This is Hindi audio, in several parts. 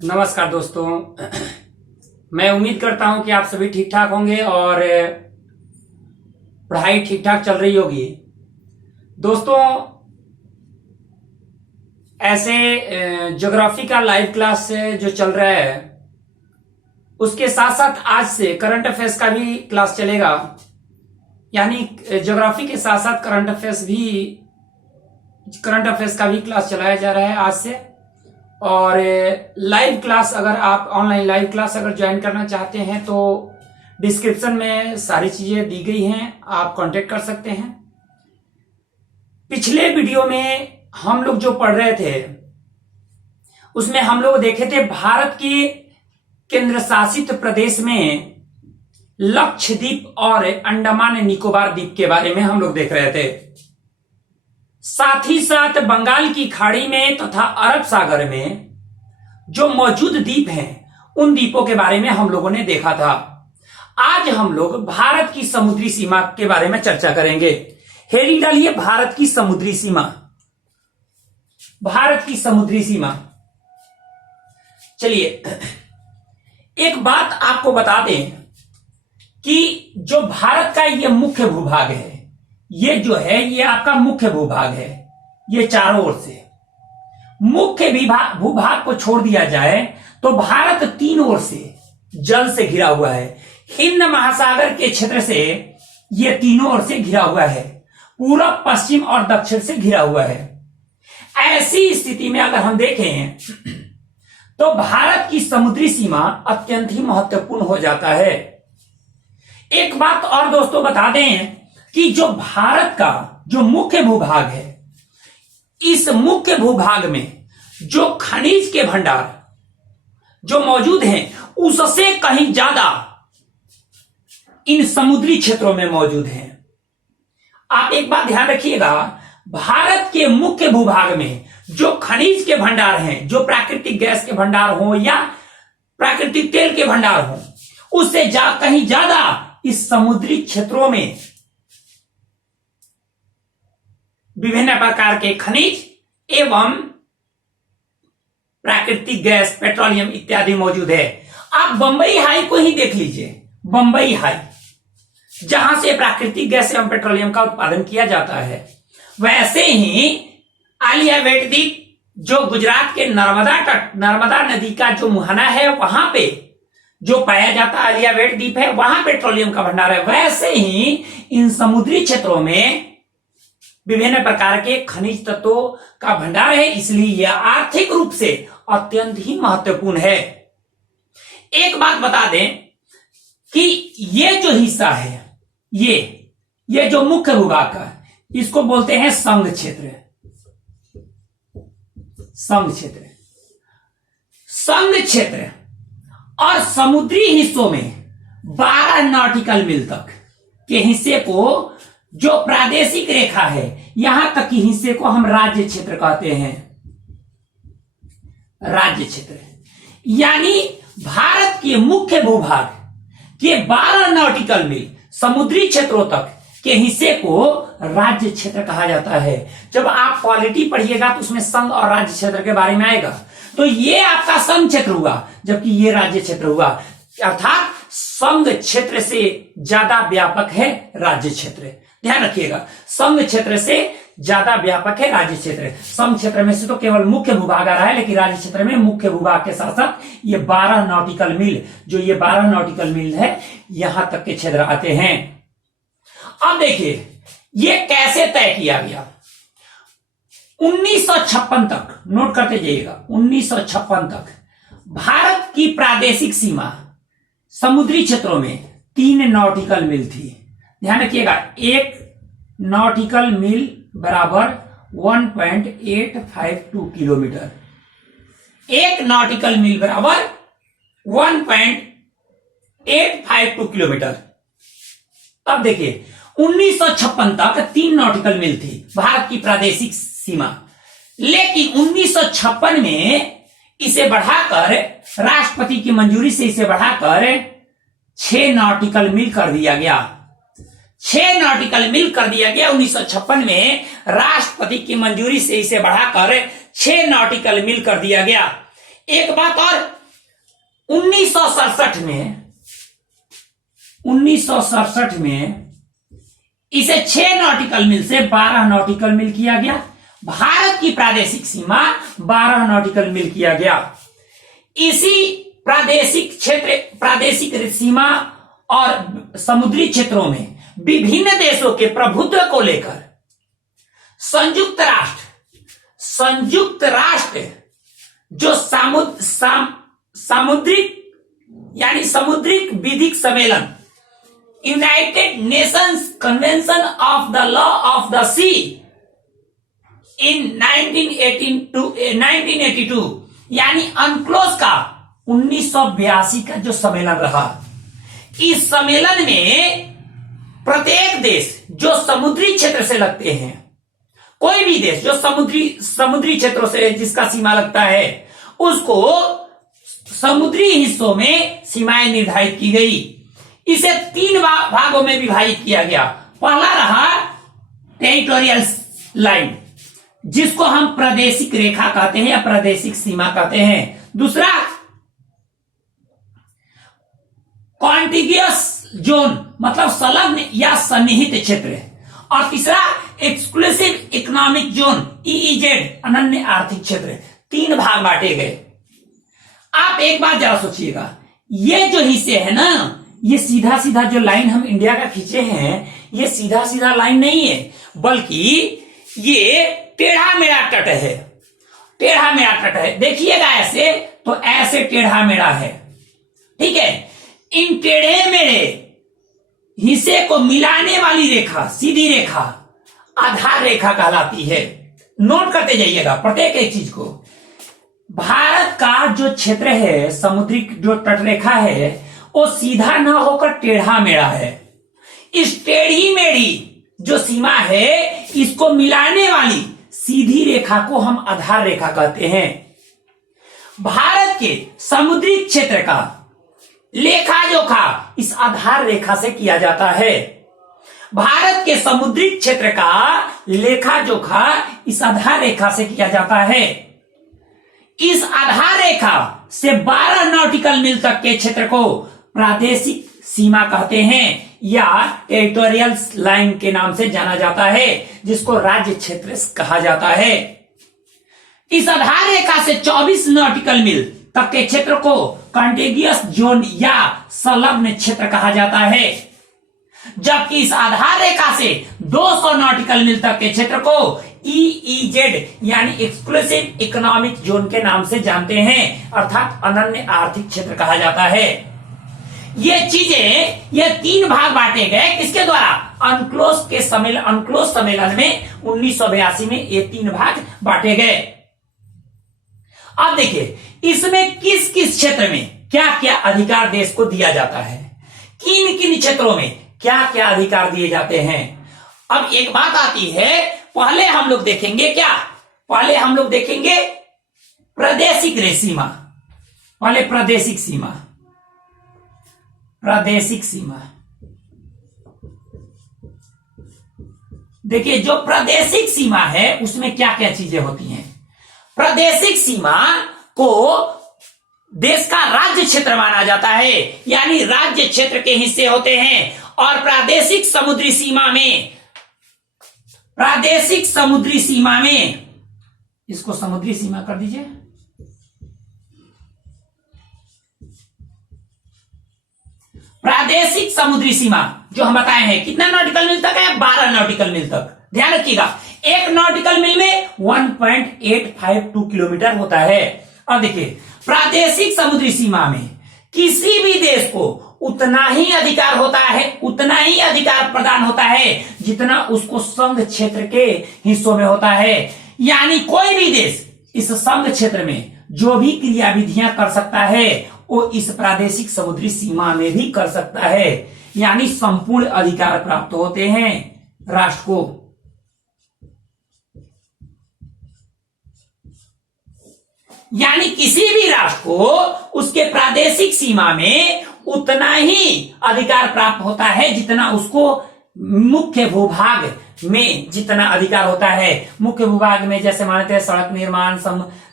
नमस्कार दोस्तों। मैं उम्मीद करता हूं कि आप सभी ठीक ठाक होंगे और पढ़ाई ठीक ठाक चल रही होगी। दोस्तों, ऐसे ज्योग्राफी का लाइव क्लास जो चल रहा है उसके साथ साथ आज से करंट अफेयर्स का भी क्लास चलेगा। यानी ज्योग्राफी के साथ साथ करंट अफेयर्स का भी क्लास चलाया जा रहा है आज से। और लाइव क्लास अगर आप ऑनलाइन लाइव क्लास अगर ज्वाइन करना चाहते हैं तो डिस्क्रिप्शन में सारी चीजें दी गई हैं, आप कांटेक्ट कर सकते हैं। पिछले वीडियो में हम लोग जो पढ़ रहे थे उसमें हम लोग देखे थे भारत के केंद्र शासित प्रदेश में लक्षद्वीप और अंडमान निकोबार द्वीप के बारे में हम लोग देख रहे थे। साथ ही साथ बंगाल की खाड़ी में तथा अरब सागर में जो मौजूद द्वीप हैं उन द्वीपों के बारे में हम लोगों ने देखा था। आज हम लोग भारत की समुद्री सीमा के बारे में चर्चा करेंगे। हेडिंग डालिए भारत की समुद्री सीमा। भारत की समुद्री सीमा। चलिए एक बात आपको बता दें कि जो भारत का ये मुख्य भूभाग है, ये जो है ये आपका मुख्य भूभाग है। ये चारों ओर से मुख्य भूभाग को छोड़ दिया जाए तो भारत तीन ओर से जल से घिरा हुआ है। हिंद महासागर के क्षेत्र से ये तीनों ओर से घिरा हुआ है, पूरब पश्चिम और दक्षिण से घिरा हुआ है। ऐसी स्थिति में अगर हम देखें तो भारत की समुद्री सीमा अत्यंत ही महत्वपूर्ण हो जाता है। एक बात और दोस्तों बता दें कि जो भारत का जो मुख्य भूभाग है, इस मुख्य भूभाग में जो खनिज के भंडार जो मौजूद हैं उससे कहीं ज्यादा इन समुद्री क्षेत्रों में मौजूद हैं। आप एक बात ध्यान रखिएगा, भारत के मुख्य भूभाग में जो खनिज के भंडार हैं, जो प्राकृतिक गैस के भंडार हो या प्राकृतिक तेल के भंडार हो, उससे कहीं ज्यादा इस समुद्री क्षेत्रों में विभिन्न प्रकार के खनिज एवं प्राकृतिक गैस, पेट्रोलियम इत्यादि मौजूद है। आप बंबई हाई को ही देख लीजिए, बंबई हाई जहां से प्राकृतिक गैस एवं पेट्रोलियम का उत्पादन किया जाता है। वैसे ही आलियावेट द्वीप जो गुजरात के नर्मदा नदी का जो मुहाना है वहां पे जो पाया जाता है आलियावेट द्वीप है, वहां पेट्रोलियम का भंडार है। वैसे ही इन समुद्री क्षेत्रों में विभिन्न प्रकार के खनिज तत्वों का भंडार है, इसलिए यह आर्थिक रूप से अत्यंत ही महत्वपूर्ण है। एक बात बता दें कि ये जो हिस्सा है, ये जो मुख्य भूभाग का, इसको बोलते हैं संघ क्षेत्र। संघ क्षेत्र, संघ क्षेत्र और समुद्री हिस्सों में 12 नॉटिकल मील तक के हिस्से को जो प्रादेशिक रेखा है, यहां तक की हिस्से को हम राज्य क्षेत्र कहते हैं। राज्य क्षेत्र यानी भारत के मुख्य भूभाग के 12 नॉटिकल मील समुद्री क्षेत्रों तक के हिस्से को राज्य क्षेत्र कहा जाता है। जब आप पॉलिटी पढ़िएगा तो उसमें संघ और राज्य क्षेत्र के बारे में आएगा। तो ये आपका संघ क्षेत्र हुआ, जबकि ये राज्य क्षेत्र हुआ। अर्थात संघ क्षेत्र से ज्यादा व्यापक है राज्य क्षेत्र। ध्यान रखिएगा, संघ क्षेत्र से ज्यादा व्यापक है राज्य क्षेत्र। संघ क्षेत्र में से तो केवल मुख्य भूभाग आ रहा है, लेकिन राज्य क्षेत्र में मुख्य भूभाग के साथ साथ ये 12 नॉटिकल मील, जो ये 12 नॉटिकल मील है, यहां तक के क्षेत्र आते हैं। अब देखिए ये कैसे तय किया गया। 1956 तक, नोट करते जाइएगा, 1956 तक भारत की प्रादेशिक सीमा समुद्री क्षेत्रों में 3 नॉटिकल मील थी। ध्यान रखिएगा, 1 नॉटिकल मील बराबर 1.852 किलोमीटर। 1 नॉटिकल मील बराबर 1.852 किलोमीटर। अब देखिए 1956 तक 3 नॉटिकल मील थी भारत की प्रादेशिक सीमा, लेकिन 1956 में इसे बढ़ाकर, राष्ट्रपति की मंजूरी से इसे बढ़ाकर 6 नॉटिकल मील कर दिया गया। 6 नॉटिकल मील कर दिया गया 1956 में, राष्ट्रपति की मंजूरी से इसे बढ़ाकर 6 नॉटिकल मील कर दिया गया। एक बात और, 1967 में इसे 6 नॉटिकल मील से 12 नॉटिकल मील किया गया। भारत की प्रादेशिक सीमा 12 नॉटिकल मील किया गया। इसी प्रादेशिक सीमा और समुद्री क्षेत्रों में विभिन्न देशों के प्रभुत्व को लेकर संयुक्त राष्ट्र जो समुद्रिक विधिक सम्मेलन, United Nations Convention of the Law of the Sea in 1982 यानी अनक्लोज का 1982 का जो सम्मेलन रहा, इस सम्मेलन में प्रत्येक देश जो समुद्री क्षेत्र से लगते हैं, कोई भी देश जो समुद्री क्षेत्रों से जिसका सीमा लगता है, उसको समुद्री हिस्सों में सीमाएं निर्धारित की गई। इसे 3 भागों में विभाजित किया गया। पहला रहा टेरिटोरियल लाइन, जिसको हम प्रादेशिक रेखा कहते हैं या प्रादेशिक सीमा कहते हैं। दूसरा कॉन्टिगियस जोन, मतलब संलग्न या सन्निहित क्षेत्र। और तीसरा एक्सक्लूसिव इकोनॉमिक जोन, ईईजेड, अनन्य आर्थिक क्षेत्र। 3 भाग बांटे गए। आप एक बात जरा सोचिएगा, ये जो हिस्से है ना, ये सीधा सीधा जो लाइन हम इंडिया का खींचे हैं, ये सीधा सीधा लाइन नहीं है, बल्कि ये टेढ़ा मेढ़ा तट है। टेढ़ा मेढ़ा तट है, देखिएगा ऐसे तो ऐसे टेढ़ा मेढ़ा है, ठीक है। इन टेढ़े मेढ़े हिस्से को मिलाने वाली रेखा, सीधी रेखा, आधार रेखा कहलाती है। नोट करते जाइएगा प्रत्येक एक चीज को। भारत का जो क्षेत्र है, समुद्री जो तटरेखा है, वो सीधा ना होकर टेढ़ा मेढ़ा है। इस टेढ़ी मेढ़ी जो सीमा है, इसको मिलाने वाली सीधी रेखा को हम आधार रेखा कहते हैं। भारत के समुद्री क्षेत्र का लेखा जोखा इस आधार रेखा से किया जाता है। भारत के समुद्री क्षेत्र का लेखा जोखा इस आधार रेखा से किया जाता है। इस आधार रेखा से 12 नॉटिकल मील तक के क्षेत्र को प्रादेशिक सीमा कहते हैं या टेरिटोरियल लाइन के नाम से जाना जाता है, जिसको राज्य क्षेत्र कहा जाता है। इस आधार रेखा से 24 नॉटिकल मील तक के क्षेत्र को कॉन्टिगियस जोन या संलग्न क्षेत्र कहा जाता है, जबकि इस आधार रेखा से 200 नॉटिकल मील तक के क्षेत्र को ईईजेड यानी एक्सक्लूसिव इकोनॉमिक जोन के नाम से जानते हैं, अर्थात अनन्य आर्थिक क्षेत्र कहा जाता है। ये चीजें, ये 3 भाग बांटे गए किसके द्वारा? अनक्लोज सम्मेलन में 1982 में ये 3 भाग बांटे गए। अब देखिए इसमें किस किस क्षेत्र में क्या क्या अधिकार देश को दिया जाता है, किन किन क्षेत्रों में क्या क्या अधिकार दिए जाते हैं। अब एक बात आती है, पहले हम लोग देखेंगे क्या, पहले हम लोग देखेंगे प्रादेशिक सीमा। पहले प्रादेशिक सीमा, प्रादेशिक सीमा। देखिए जो प्रादेशिक सीमा है उसमें क्या क्या चीजें होती हैं। प्रादेशिक सीमा को देश का राज्य क्षेत्र माना जाता है, यानी राज्य क्षेत्र के हिस्से होते हैं। और प्रादेशिक समुद्री सीमा में इसको समुद्री सीमा कर दीजिए। प्रादेशिक समुद्री सीमा जो हम बताए हैं कितना नॉटिकल मील तक है? 12 नॉटिकल मील तक। ध्यान रखिएगा, 1 नॉटिकल मील में 1.852 किलोमीटर होता है। अब देखिए प्रादेशिक समुद्री सीमा में किसी भी देश को उतना ही अधिकार होता है, उतना ही अधिकार प्रदान होता है जितना उसको संघ क्षेत्र के हिस्सों में होता है। यानी कोई भी देश इस संघ क्षेत्र में जो भी क्रियाविधियां कर सकता है वो इस प्रादेशिक समुद्री सीमा में भी कर सकता है, यानी संपूर्ण अधिकार प्राप्त होते हैं राष्ट्र को। यानी किसी भी राष्ट्र को उसके प्रादेशिक सीमा में उतना ही अधिकार प्राप्त होता है जितना उसको मुख्य भूभाग में जितना अधिकार होता है, मुख्य भूभाग में जैसे मानते हैं सड़क निर्माण,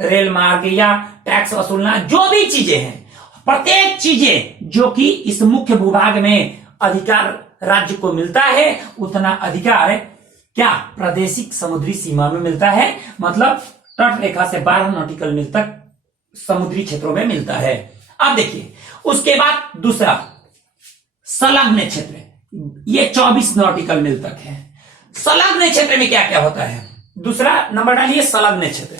रेल मार्ग या टैक्स वसूलना, जो भी चीजें हैं, प्रत्येक चीजें जो कि इस मुख्य भूभाग में अधिकार राज्य को मिलता है, उतना अधिकार क्या प्रादेशिक समुद्री सीमा में मिलता है, मतलब तट रेखा से 12 नॉटिकल मील तक समुद्री क्षेत्रों में मिलता है। अब देखिए उसके बाद दूसरा संलग्न क्षेत्र, ये 24 नॉटिकल मील तक है। संलग्न क्षेत्र में क्या क्या होता है, दूसरा नंबर डालिए संलग्न क्षेत्र।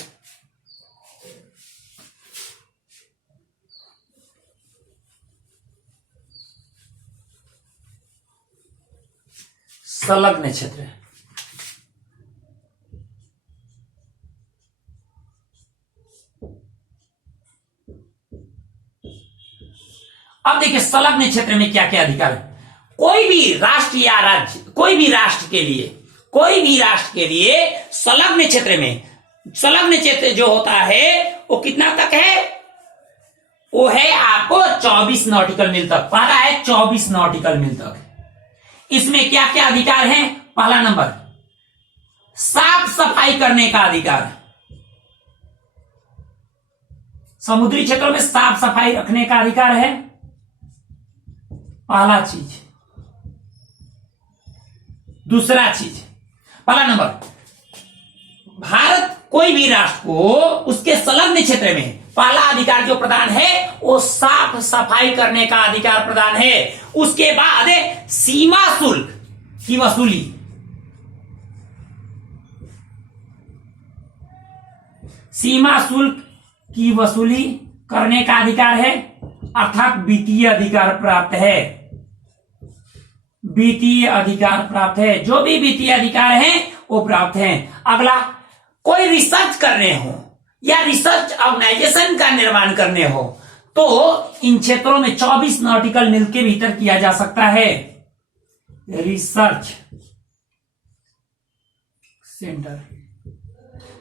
संलग्न क्षेत्र अब देखिए संलग्न क्षेत्र में क्या क्या अधिकार है। कोई भी राष्ट्र या राज्य, कोई भी राष्ट्र के लिए संलग्न क्षेत्र में, संलग्न क्षेत्र जो होता है वो कितना तक है, वो है आपको 24 नॉटिकल मील तक। पहला है 24 नॉटिकल मील तक। इसमें क्या क्या अधिकार है, पहला नंबर साफ सफाई करने का अधिकार, समुद्री क्षेत्रों में साफ सफाई रखने का अधिकार है, पहला चीज। दूसरा चीज, पहला नंबर भारत कोई भी राष्ट्र को उसके संलग्न क्षेत्र में पहला अधिकार जो प्रदान है वो साफ सफाई करने का अधिकार प्रदान है। उसके बाद सीमा शुल्क की वसूली, सीमा शुल्क की वसूली करने का अधिकार है, अर्थात वित्तीय अधिकार प्राप्त है, वित्तीय अधिकार प्राप्त है। जो भी वित्तीय अधिकार हैं वो प्राप्त हैं। अगला, कोई रिसर्च करने हो या रिसर्च ऑर्गेनाइजेशन का निर्माण करने हो तो इन क्षेत्रों में 24 नॉटिकल मील के भीतर किया जा सकता है। रिसर्च सेंटर,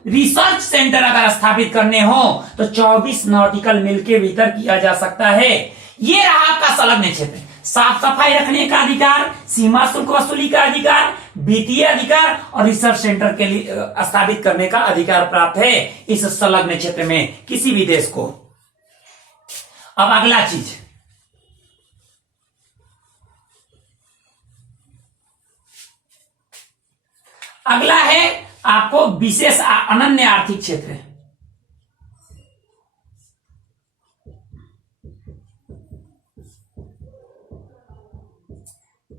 रिसर्च सेंटर अगर स्थापित करने हो तो 24 नॉटिकल मील के भीतर किया जा सकता है। ये रहा आपका संलग्न क्षेत्र। साफ सफाई रखने का अधिकार, सीमा शुल्क वसूली का अधिकार, वित्तीय अधिकार और रिसर्च सेंटर के लिए स्थापित करने का अधिकार प्राप्त है इस संलग्न क्षेत्र में किसी भी देश को। अब अगला चीज, अगला है आपको विशेष अनन्य आर्थिक क्षेत्र।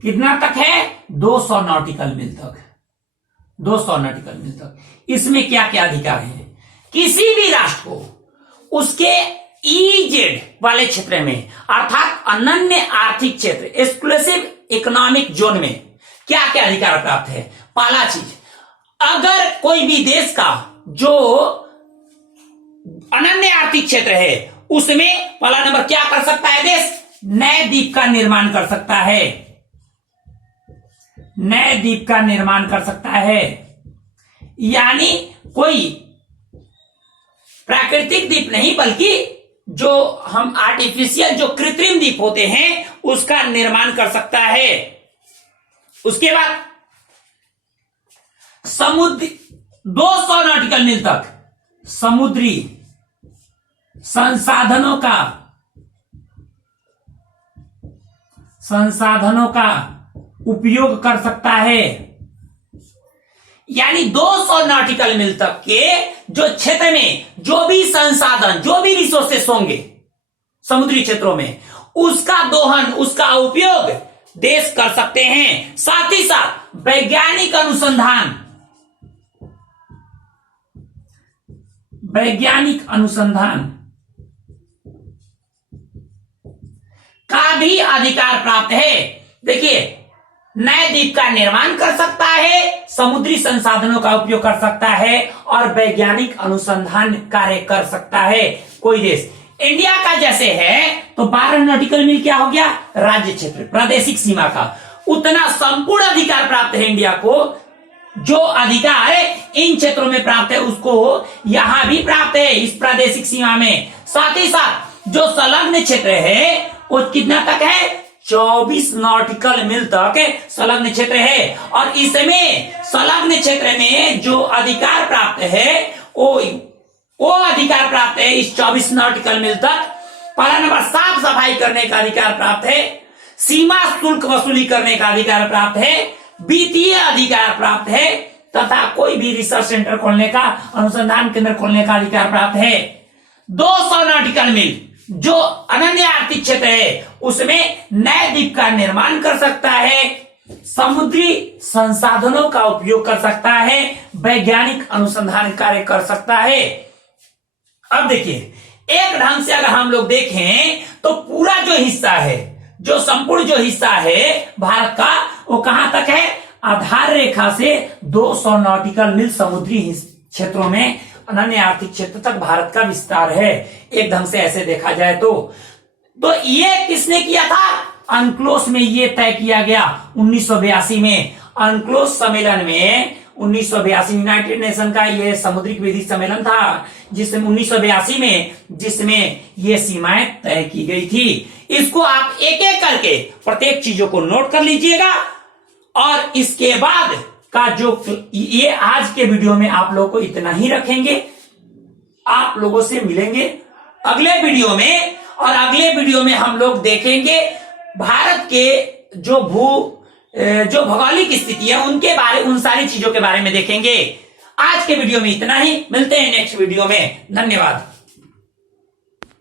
कितना तक है, 200 नॉटिकल मील तक, 200 नॉटिकल मील तक। इसमें क्या क्या अधिकार है, किसी भी राष्ट्र को उसके ईजेड वाले क्षेत्र में अर्थात अनन्य आर्थिक क्षेत्र, एक्सक्लूसिव इकोनॉमिक जोन में क्या क्या अधिकार प्राप्त है। पहला चीज, अगर कोई भी देश का जो अनन्य आर्थिक क्षेत्र है उसमें पहला नंबर क्या कर सकता है देश, नए द्वीप का निर्माण कर सकता है, नए द्वीप का निर्माण कर सकता है। यानी कोई प्राकृतिक द्वीप नहीं बल्कि जो हम आर्टिफिशियल जो कृत्रिम द्वीप होते हैं उसका निर्माण कर सकता है। उसके बाद समुद्र 200 नॉटिकल मील तक समुद्री संसाधनों का उपयोग कर सकता है। यानी 200 नॉटिकल मील तक के जो क्षेत्र में जो भी संसाधन, जो भी रिसोर्सेस होंगे समुद्री क्षेत्रों में, उसका दोहन, उसका उपयोग देश कर सकते हैं। साथ ही साथ वैज्ञानिक अनुसंधान का भी अधिकार प्राप्त है। देखिए, नए द्वीप का निर्माण कर सकता है, समुद्री संसाधनों का उपयोग कर सकता है और वैज्ञानिक अनुसंधान कार्य कर सकता है कोई देश। इंडिया का जैसे है तो 12 नॉटिकल मील क्या हो गया, राज्य क्षेत्र, प्रादेशिक सीमा का, उतना संपूर्ण अधिकार प्राप्त है इंडिया को। जो अधिकार इन क्षेत्रों में प्राप्त है उसको यहां भी प्राप्त है इस प्रादेशिक सीमा में। साथ ही साथ जो संलग्न क्षेत्र है वो कितना तक है, 24 नॉटिकल मील तक संलग्न क्षेत्र है। और इसमें संलग्न क्षेत्र में जो अधिकार प्राप्त है वो अधिकार प्राप्त है इस 24 नॉटिकल मील तक। पहला नंबर, साफ सफाई करने का अधिकार प्राप्त है, सीमा शुल्क वसूली करने का अधिकार प्राप्त है, वित्तीय अधिकार प्राप्त है तथा कोई भी रिसर्च सेंटर खोलने का, अनुसंधान केंद्र खोलने का अधिकार प्राप्त है। 200 नॉटिकल मील जो अनन्य आर्थिक क्षेत्र है उसमें नए द्वीप का निर्माण कर सकता है, समुद्री संसाधनों का उपयोग कर सकता है, वैज्ञानिक अनुसंधान कार्य कर सकता है। अब देखिए, एक ढंग से अगर हम लोग देखें तो पूरा जो हिस्सा है, जो संपूर्ण जो हिस्सा है भारत का, वो कहां तक है? आधार रेखा से 200 नॉटिकल मील समुद्री क्षेत्रों में अनन्य आर्थिक क्षेत्र तक भारत का विस्तार है। एक ढंग से ऐसे देखा जाए तो ये किसने किया था? अनक्लोस में ये तय किया गया 1982 में। अनक्लोस सम्मेलन में 1982 यूनाइटेड नेशन का ये समुद्रिक विधि सम्मेलन था जिसमें 1982 में जिसमें ये सीमाएं तय की गई थी। इसको आप एक एक करके प्रत्येक चीजों को नोट कर लीजिएगा। और इसके बाद का जो ये आज के वीडियो में आप लोगों को इतना ही रखेंगे। आप लोगों से मिलेंगे अगले वीडियो में, और अगले वीडियो में हम लोग देखेंगे भारत के जो भौगोलिक स्थिति है उनके बारे, उन सारी चीजों के बारे में देखेंगे। आज के वीडियो में इतना ही, मिलते हैं नेक्स्ट वीडियो में। धन्यवाद।